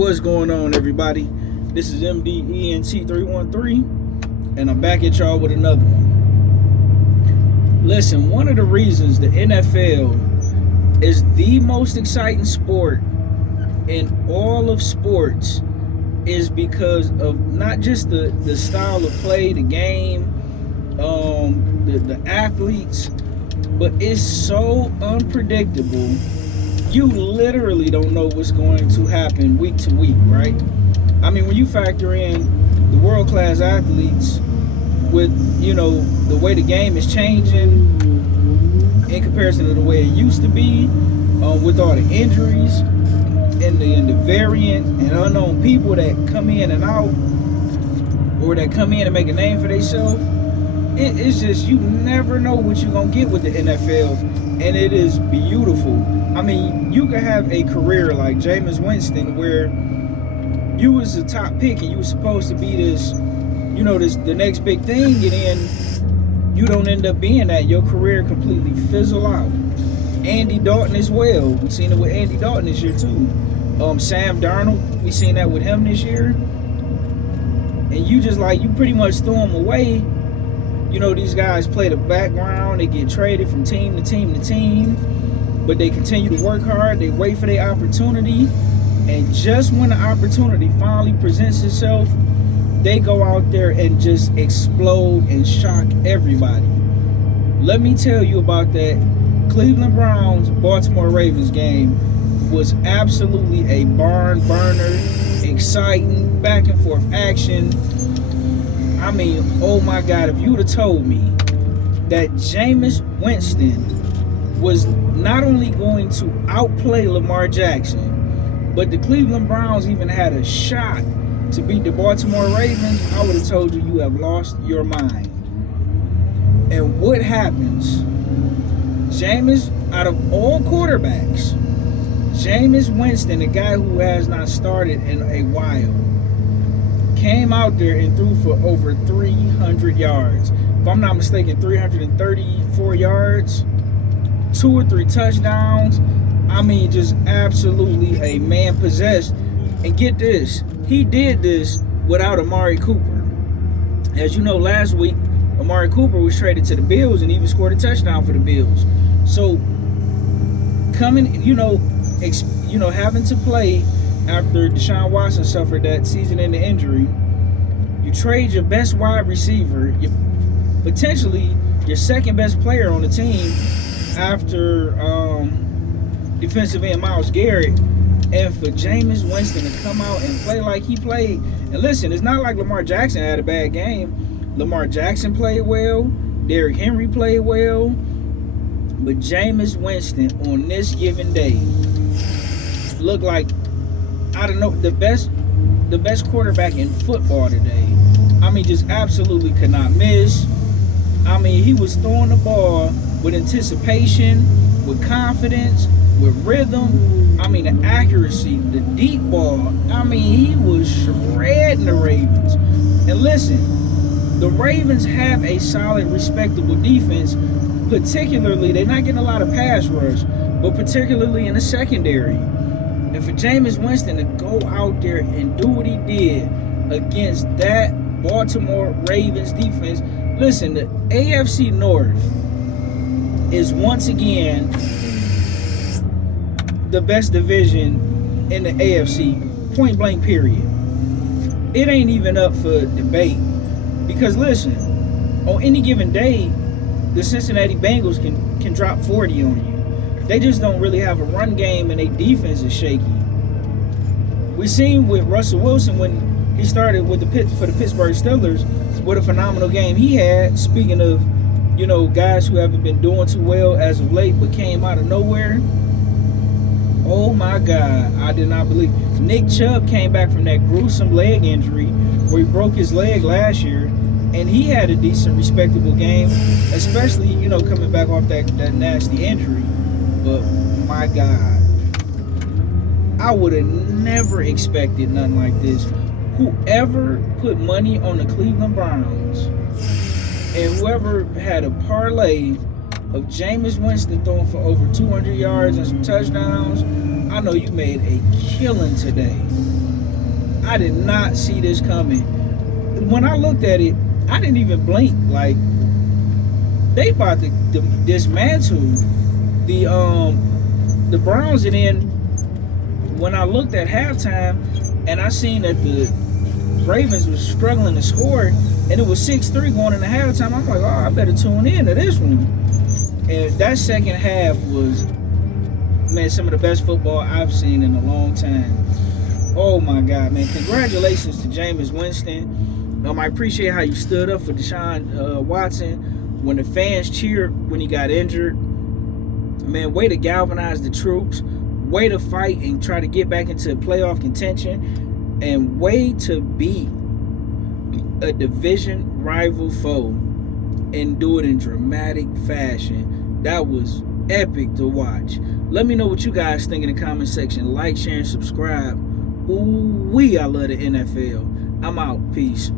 What's going on, everybody? This is MDENT313, and I'm back at y'all with another one. Listen, one of the reasons the NFL is the most exciting sport in all of sports is because of not just the style of play, the game, the athletes, but it's so unpredictable. You literally don't know what's going to happen week to week, right? I mean, when you factor in the world-class athletes with, the way the game is changing in comparison to the way it used to be, with all the injuries and the variant and unknown people that come in and out, or that come in and make a name for themselves, it's just, you never know what you're going to get with the NFL, and it is beautiful. I mean, you could have a career like Jameis Winston where you was the top pick and you were supposed to be this, the next big thing, and then you don't end up being that. Your career completely fizzle out. Andy Dalton as well. We've seen it with Andy Dalton this year too. Sam Darnold, we seen that with him this year. And you pretty much throw him away. These guys play the background. They get traded from team to team to team. But they continue to work hard. They wait for their opportunity. And just when the opportunity finally presents itself, they go out there and just explode and shock everybody. Let me tell you about that Cleveland Browns Baltimore Ravens game. Was absolutely a barn burner, exciting, back and forth action. I mean, oh my God, if you would have told me that Jameis Winston was not only going to outplay Lamar Jackson, but the Cleveland Browns even had a shot to beat the Baltimore Ravens, I would have told you have lost your mind. And what happens? Jameis, out of all quarterbacks, Jameis Winston, a guy who has not started in a while, came out there and threw for over 300 yards. If I'm not mistaken, 334 yards, 2 or 3 touchdowns. I mean, just absolutely a man possessed. And get this, he did this without Amari Cooper. As you know, last week, Amari Cooper was traded to the Bills and even scored a touchdown for the Bills. So, having to play after Deshaun Watson suffered that season-ending injury, you trade your best wide receiver, potentially your second-best player on the team after defensive end Myles Garrett, and for Jameis Winston to come out and play like he played. And listen, it's not like Lamar Jackson had a bad game. Lamar Jackson played well. Derrick Henry played well. But Jameis Winston on this given day looked like, I don't know, the best quarterback in football today. I mean, just absolutely could not miss. I mean, he was throwing the ball with anticipation, with confidence, with rhythm. I mean, the accuracy, the deep ball. I mean, he was shredding the Ravens. And listen, the Ravens have a solid, respectable defense. Particularly, they're not getting a lot of pass rush, but particularly in the secondary. And for Jameis Winston to go out there and do what he did against that Baltimore Ravens defense. Listen, the AFC North is once again the best division in the AFC, point blank period. It ain't even up for debate. Because listen, on any given day, the Cincinnati Bengals can drop 40 on you. They just don't really have a run game, and their defense is shaky. We seen with Russell Wilson when he started with for the Pittsburgh Steelers, what a phenomenal game he had. Speaking of, guys who haven't been doing too well as of late, but came out of nowhere. Oh my God, I did not believe. Nick Chubb came back from that gruesome leg injury where he broke his leg last year, and he had a decent, respectable game, especially, coming back off that nasty injury. But my God, I would have never expected nothing like this. Whoever put money on the Cleveland Browns and whoever had a parlay of Jameis Winston throwing for over 200 yards and some touchdowns, I know you made a killing today. I did not see this coming. When I looked at it, I didn't even blink. Like, they about to dismantle the Browns. And then when I looked at halftime and I seen that the Ravens was struggling to score, and it was 6-3 going into halftime, I'm like, oh, I better tune in to this one. And that second half was, man, some of the best football I've seen in a long time. Oh my God, man! Congratulations to Jameis Winston. I appreciate how you stood up for Deshaun Watson when the fans cheered when he got injured. Man, way to galvanize the troops. Way to fight and try to get back into playoff contention. And way to beat a division rival foe and do it in dramatic fashion. That was epic to watch. Let me know what you guys think in the comment section. Like, share, and subscribe. Ooh, I love the NFL. I'm out. Peace.